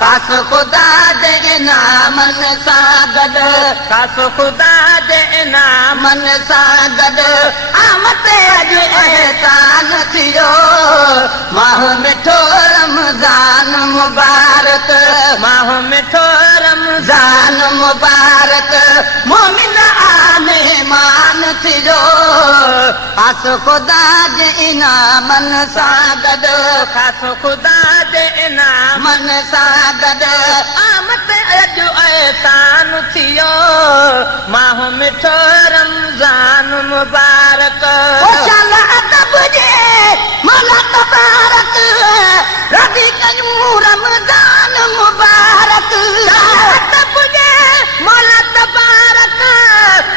खास खुदा जे इनामन सां गॾु खास खुदा जे इनामन सां गॾु आमद अॼु एहसान थियो माह मिठो रमज़ान मुबारक माह मिठो रमज़ान मुबारक मोमिन आने मान थियो खास खुदा जे इनामन सां गॾु खास खुदा जे इनामन सां गॾु आमद अॼु एहसान थियो माह मिठो रमज़ान मुबारक अदब जे मौला तबारक राज़ी कयूं रमज़ान मुबारक अदब जे मौला तबारक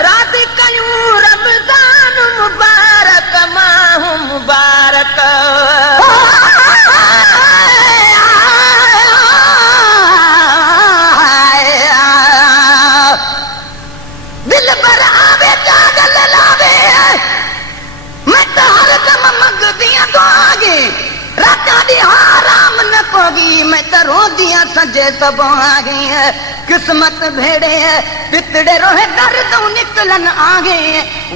राज़ी कयूं रमज़ान मुबारक माह मुबारक दिल पर आवे जागल लावे मैं तो हर दम मंगदियां दुआगे राता दी हराम न पोगी मैं तो रोंदियां संजे सब आगे किस्मत भेड़े पितड़े रोहे दर्दों निकलन आगे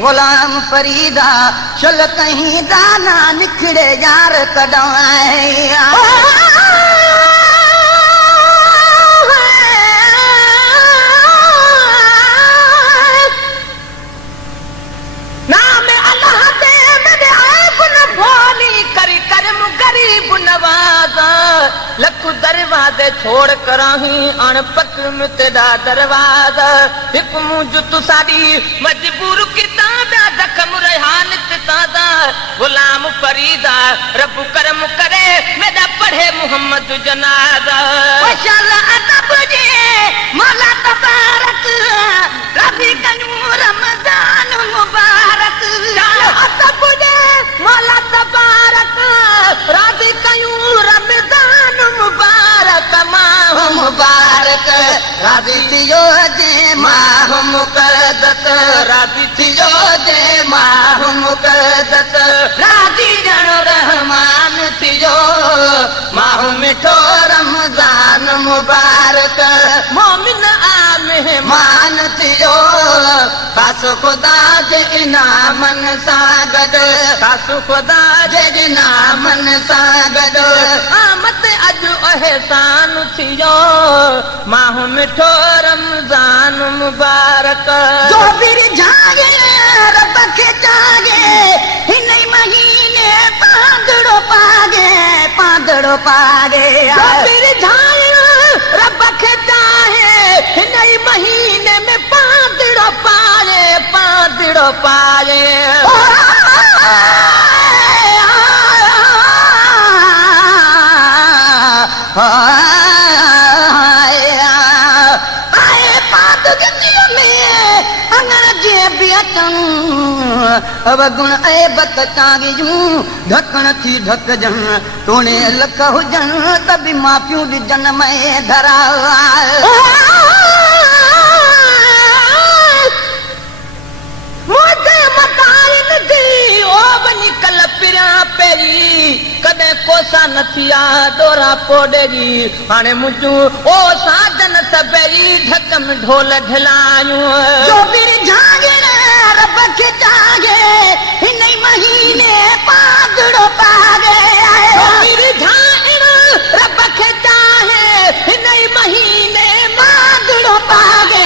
गुलाम फरीदा चल कहीं दाना निकड़े यार कडाए लख दरवाजे छोड़ कराही अणपत मितदा दरवाजा हिक मुंज तू साडी मजबूर किताब जख्म रेहान ताजा गुलाम फरीदा रब करम करे मेरा पढ़े मोहम्मद जनाजा माशाअल्लाह अदब जे मौला तबारक राज़ी कयूं रमज़ान मुबारक अदब जे मौला तबारक राज़ी कयूं रमज़ान मुबारक माह मुबारक राज़ी थियो जे माह मुक़द्दस राज़ी थियो जे माह मुक़द्दस राज़ी ॼण रहमान थियो माह मिठो रमज़ान मुबारक मोमिन आ मेहमान थियो खास खुदा जे इनामन सां गॾु खास खुदा जे इनामन सां गॾु आमद अॼु एहसान थियो माह मिठो रमज़ान मुबारक जो बिर जागे रब खे जागे हिन महीने पांदड़ो पागे जो बिर जागे रब खे जागे हिन महीने में पांदड़ो पागे अब गुण ऐबत तागियूं ढकण थी ढक जन तोने लख हुजन तभी माफियूं ॾिजन मैं धरा मुझे मताइन थी ओ बनी कल पिरा पेरी कदे कोसा न थिया दोरा पोडेरी हाणे मुझू ओ साजन सबेरी ढक में ढोल ढलायूं जो बिर जागे रब के जागे हिन महीने पांदड़ो पागे जो बिर जागे रब के जागे हिन महीने पांदड़ो पागे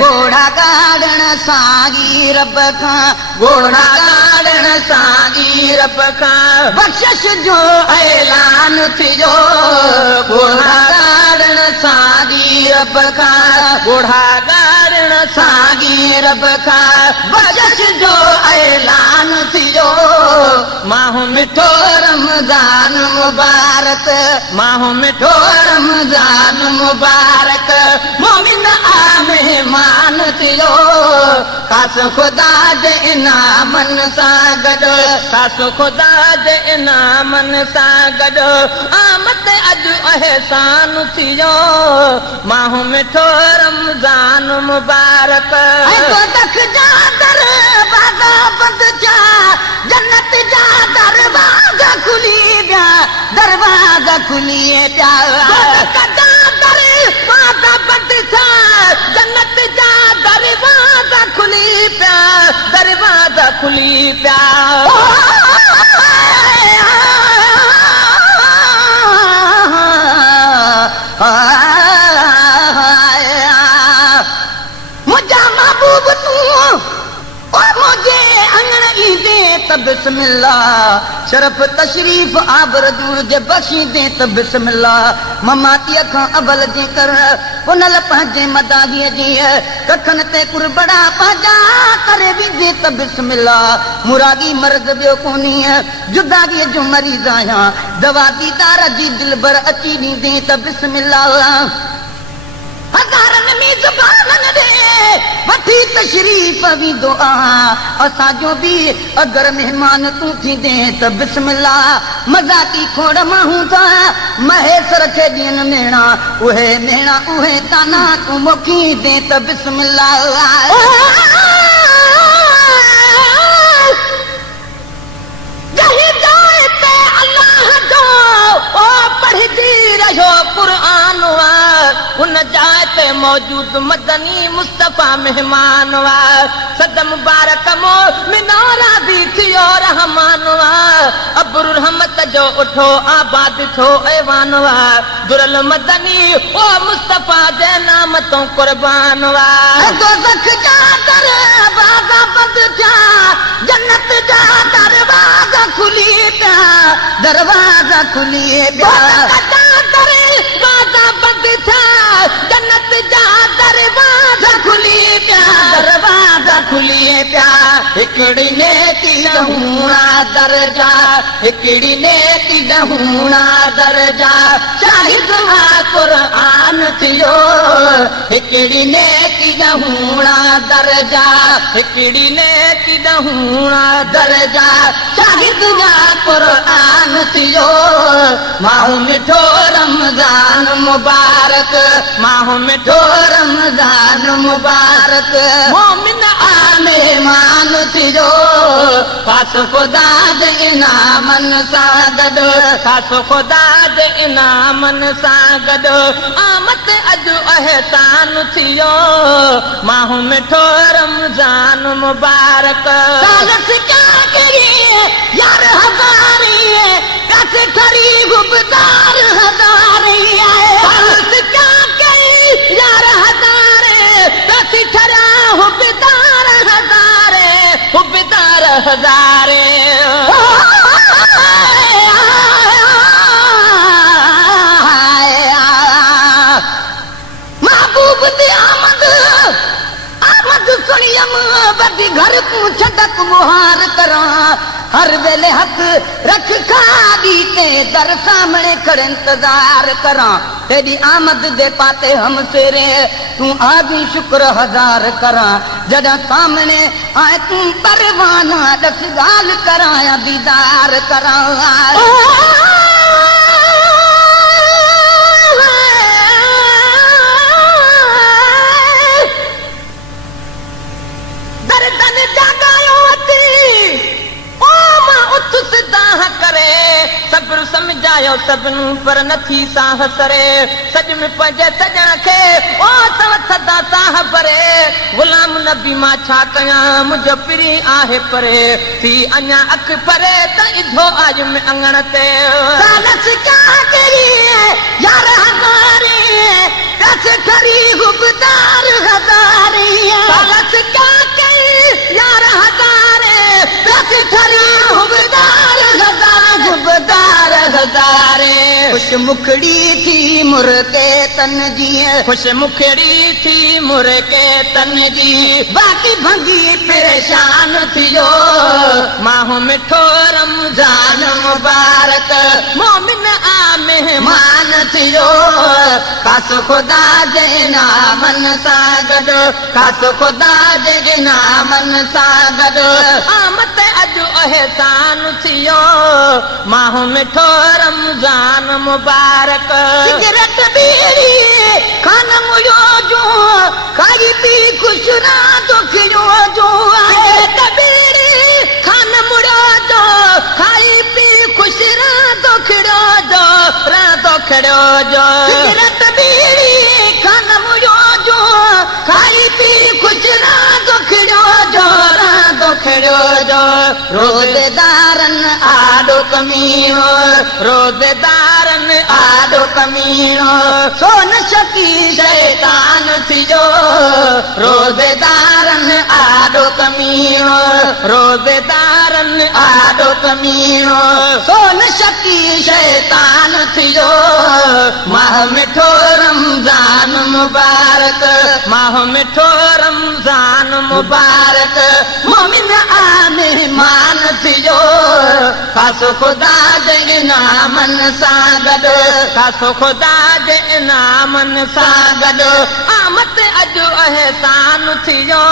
घोड़ा गाड़न सागी रब का घोड़ा गाड़न सागी रब का बख्शिश जो ऐलान थियो घोड़ा गाड़न सागी रब का घोड़ा गाड़न सागी रब का बख्शिश जो ऐलान थियो माह मिठो रमज़ान मुबारक माह मिठो रमज़ान मुबारक मोमिन आ मेहमान थियो खास खुदा जे इनामन सां गॾु खास खुदा जे इनामन सां गॾु आमद अॼु एहसान थियो माह मिठो रमज़ान मुबारक बंदि जा जन्नत जा दरवाजा खुली विया दरवाजा खुलिए प्यार कदा दरवाजा बंद था जन्नत जा दरवाजा खुली प्यार दरवाजा खुली प्यार मुझा महबूब तू और मुझे अंगण ईंदे त बिस्मिल्लाह शरफ तशरीफ आबरदूर जे बख्शी दे त बिस्मिल्लाह ममातीअ खां अवल जे कर पुनल पंहिंजे मदाहीअ जी कखन ते कुरबड़ा पंहिंजा करे विझे त बिस्मिल्लाह मुरादी मर्द ॿियो कोन्हे जुदागीअ जो मरीज़ आहियां दवा दीदार जी दिलबर अची ॾींदे त बिस्मिल्लाह हज़ारनि मेज़बाननि ॾे वठी तशरीफ़ वेंदो आहियां असांजो बि अगरि महिमान तूं थींदे त बिस्मिल्लाह मज़ाकी खोड़ माण्हू था महेसर खे ॾियनि मेणा उहे ताना तूं मोकी दे त बिस्मिल्लाह पढ़ती रहो कुरान उन जाइ ते मौजूद मदनी मुस्तफा मेहमान सद मुबारक मो मिनारा भी थियो रहमान अब्रुल रहमत जो उठो आबाद थो ऐवान दुरल मदनी ओ मुस्तफा जे नाम तो कुर्बान दोज़ख जा दरवाजा बंद थिया जन्नत जा दरवाजा खुली पिया दरवाजा खुली पिया दरवाजा बंद था जन्नत जा दरवाजा खुली पिया दरवाजा खुली पिया हिकड़ी नेकी ॾहूणा दर्जा हिकड़ी नेकी ॾहूणा दर्जा शाहिद कुरान थियो हिकड़ी नेकी ॾहूणा दर्जा हिकड़ी नेकी ॾहूणा दर्जा शाहिद कुरान थियो माहू मिठो रमज़ान मुबारक माहू मिठो रमज़ान मुबारक मोमिन आने मान थियो पास खुदा जे इनामन सां गॾु पास खुदा जे इनामन सां गॾु आमद अॼु अहसान थियो माहू मिठो रमज़ान मुबारक सालस क्या करिए यार हज़ारी कैसे खरी गुबदार हज़ारी सालस क्या करी यार हज़ारे कैसे ठरा हुबदार हज़ारे महबूब दी आमद सुनियम बदी घर तू छदक मुहार करा हर वेले हक रख खादी ते दर सामने खड़े इंतजार करा तेरी आमद दे पाते हम सेरे तू आदि शुक्र हजार करा जदा सामने आए तू परवाना दस गाल कराया दीदार करा सब्र समझायो सभिनी पर नथी साह सरे सज में पंहिंजे सजण खे ओ सदा साह भरे गुलाम नबी मां छा कयां मुंहिंजो पिरी आहे परे थी अञा अख परे त इधो आज में अंगण ते सालस क्या करी यार हज़ारी कैसे खरी गुबदार हज़ारी सालस क्या करी यार हज़ारे कैसे खरी गुबदार हज़ारे खुश मुखड़ी थी मुर्के तन जी खुश मुखड़ी थी मुर्के तन जी बाकी भंगी परेशान थियो माहू मिठो रमज़ान मुबारक मोमिन आ मेहमान थियो खास खुदा जे नामन सां गॾु खास खुदा जे नामन सां गॾु आमद अॼु अहसान थियो माहू मिठो रमज़ान मुबारक सिगरेट बीड़ी खान मुयो जो खाई पी खुश रात खियो जो सिगरेट बीड़ी खान मुयो जो खाई पी खुश रात खियो जो रात दुखड़ियो जो सिगरेट बीड़ी खान मुयो जो खाई पी कुछ ना दुखड़ियो जो रोज़ेदारन आडो कमीनो रोज़ेदारन आडो कमीनो सोन शकी शैतान थियो रोज़ेदारन आडो कमीनो रोज़ेदारन आडो कमीनो सोन शकी शैतान थियो माह मिठो रमज़ान मुबारक माह मिठो रमज़ान मुबारक मोमिन आने मान थियो खासो खुदा जे इनामन सां गॾु खासो खुदा जे इनामन सां गॾु आमद अॼु अहसान थियो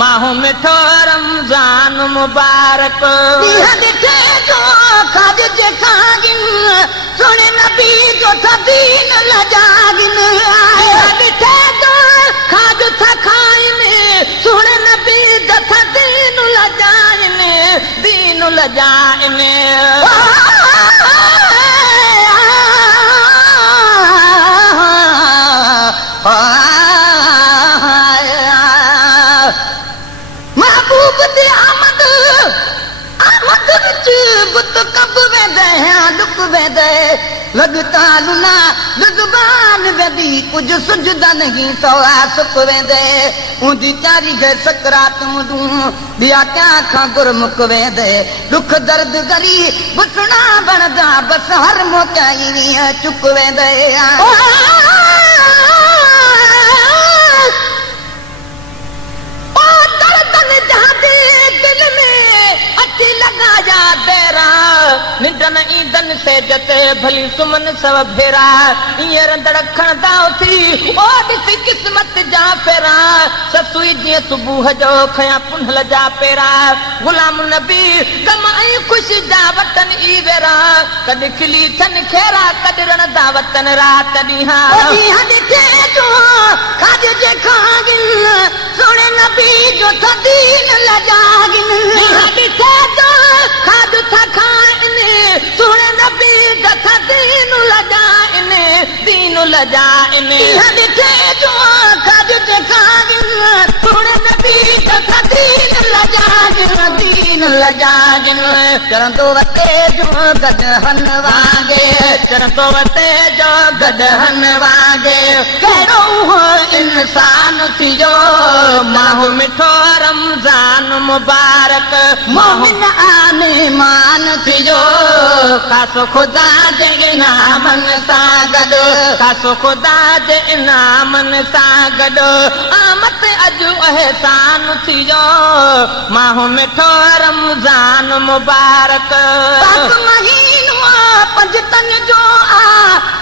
माहो मिठो रमज़ान मुबारक ॾिठे जो खाज जे खागिन सुणे नबी जो दीन लजागिन ॾिठे जो खाज था खाइन सुणे नबी जो दीन लजाइन दीन लजाइन महबूब दी आमद आमद विच बुत कब वेंदे लुक वेंदे लगता लुना जुबान वेंदी कुछ सुझदा नहीं सवा सुक वेंदे उंदी चारी जे सकरात मुदू बिया क्या खां गुरमुख वेंदे दुख दर्द गरी बुसना बनदा बस हर मोकाई चुक वेंदे लगाया तेरा निंदन ईंदन से जते भली सुमन सब फेरा ईयर दड़खण दाव थी ओ ॾिसी किस्मत जा फेरा ससुई जीअं सुबुह जो खया पुनहल जा पेरा गुलाम नबी गम ऐं ख़ुशि जा वतन ई वेरा कॾ खिली थन खेरा कॾ रण दा वतन रात ॾींहां ॾिठे जो खाज जे खागिन सुणे नबी जो दीन लजागिन ॾिठे जो खाद था खाइन सुणे नबी जो दीन लजाइन दीन लजाइन ॾिठे जो खाद जे खागिन सुणे नबी जो दीन लजागिन दीन लजागिन चरंदो वते जो गदहन वागे चरंदो वते जो गदहन वागे कहिड़ो इंसान थियो माहो मिठो रमज़ान मुबारक मोमिन आने मान थियो खासो खुदा जे इनामन सां गॾु खासो खुदा जे इनामन सां गॾु आमद अॼु अहसान थियो माहो मिठो रमज़ान मुबारक महीनो पंजतन जो आ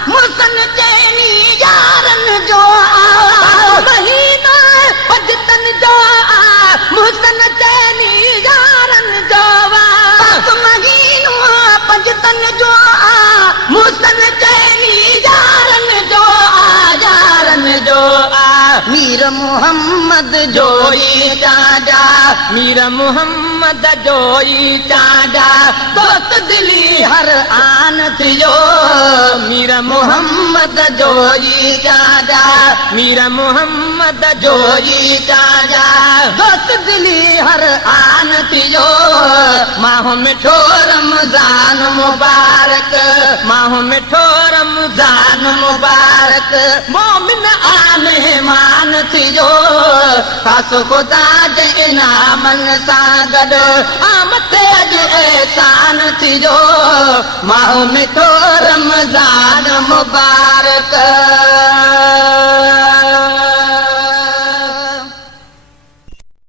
मुसन चैनी यारन जो आ महीनो पंजतन जो आ मुसन चैनी यारन जो आ महीनो पंजतन जो आ मुसन चैनी यारन जो आ यारन जो आ मीर मोहम्मद जोई चाजा मीर मोहम्मद जोई चाजा दोस्त दिली हर आन थियो मीर मोहम्मद जोई चाजा मीर मोहम्मद जोई चाजा दोस्त दिली हर आन थियो माहो मिठो रमज़ान मुबारक माहो मिठो रमज़ान मुबारक मोमिन आने मान थियो खासो खुदा जे इनामन सां गॾु आमद अॼु एहसान थियो माहो मिठो रमज़ान मुबारक